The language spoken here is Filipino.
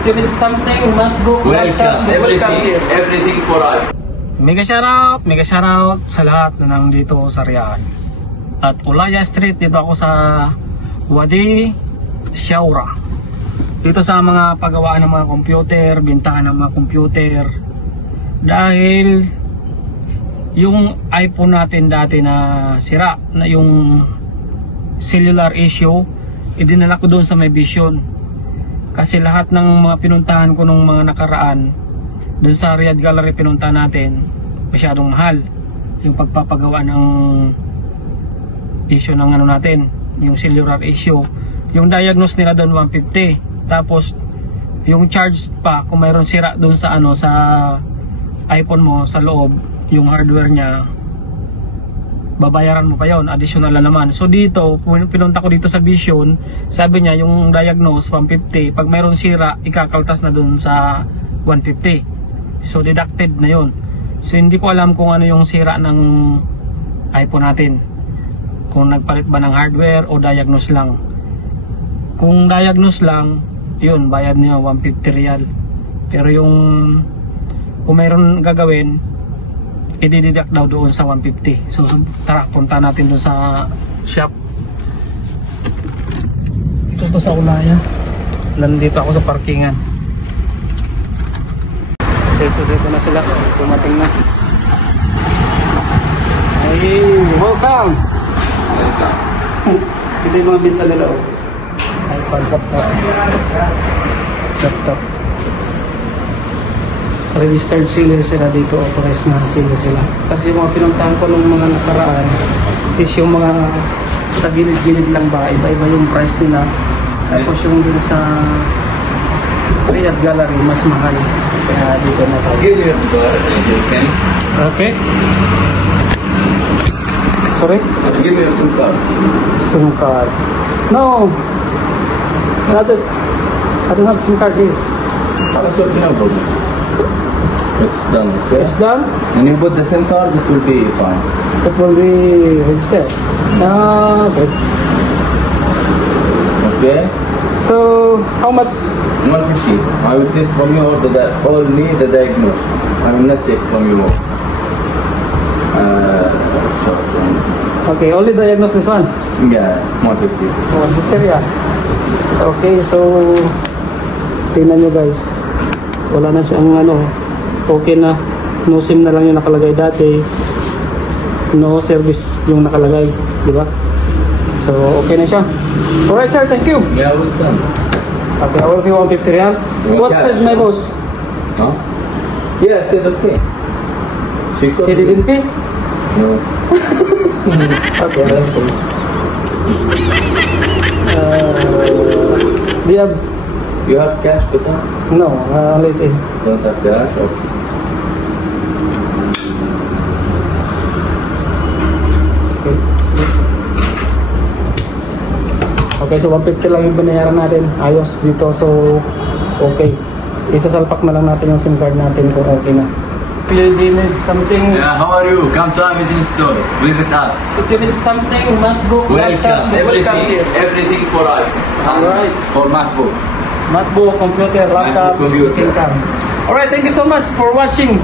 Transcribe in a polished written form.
If you need something, MacBook, Welcome. Everything for us. Mega shoutout sa lahat na nandito sa Riyadh. At Ulaya Street, dito ako sa Wadi Shaura. Dito sa mga paggawaan ng mga computer, bintahan ng mga computer. Dahil yung iPhone natin dati na sira, na yung cellular issue, idinala ko doon sa My Vision. Kasi lahat ng mga pinuntahan ko nung mga nakaraan, doon sa Riyadh Gallery pinuntahan natin, masyadong mahal yung pagpapagawa ng issue ng ano natin, yung cellular issue. Yung diagnose nila doon 150, tapos yung charge pa kung mayroon sira doon sa ano, sa iPhone mo sa loob, yung hardware niya, babayaran mo pa yon, additional na naman. So dito, pinunta ko dito sa Vision, sabi niya yung diagnose 150, pag mayroon sira, ikakaltas na dun sa 150. So deducted na yon. So hindi ko alam kung ano yung sira ng iPhone natin, kung nagpalit ba ng hardware o diagnose lang. Kung diagnose lang, yun, bayad niya 150 riyal. Pero yung kung mayroon gagawin, i-deduct daw doon sa 150. So tara, punta natin doon sa shop. Ito to sa Ulaya. Nandito ako sa parkingan. Okay, so dito na sila. Tumating na. Hey, welcome! Ito yung mga binta nila. iPad, laptop. Registered seller sila dito, authorized na seller sila. Kasi yung mga pinuntahan ko nung mga nakaraan is yung mga sa gilid-gilid lang ba, iba-iba yung price nila. Tapos yung dun sa Riyadh Gallery mas mahal, kaya dito na tayo. Okay. Sorry? Give me a SIM card. SIM card. No, I don't have SIM card here. That's what you have. It's done. Okay? It's done? When you put the SIM card, it will be fine. It will be registered. Okay. Okay? So, how much? 150. I will take from you only the diagnosis. I will not take from you more. Okay, only diagnosis one? Yeah, 150. Yeah. Okay, so tingnan nyo guys, wala na siyang ano, okay na, no SIM na lang yung nakalagay dati, no service yung nakalagay, di ba? So okay na siya. Alright sir, thank you. Yeah, welcome. Okay, I will be 150 riyal. What says my boss? Huh? Yeah, I said okay. He didn't pay? No. Okay, You have cash with that? no, later. Don't have cash? Okay. Okay, so 150 lang yung binayaran natin. Ayos dito, so okay. Isasalpak na lang natin yung SIM card natin kung okay na. If you need something, Yeah, how are you? Come to Amazon store. Visit us. if you need something, MacBook, Welcome. welcome here. Everything for us. Alright. For MacBook. MacBook, computer, laptop, MacBook, computer. you can come. Alright, thank you so much for watching.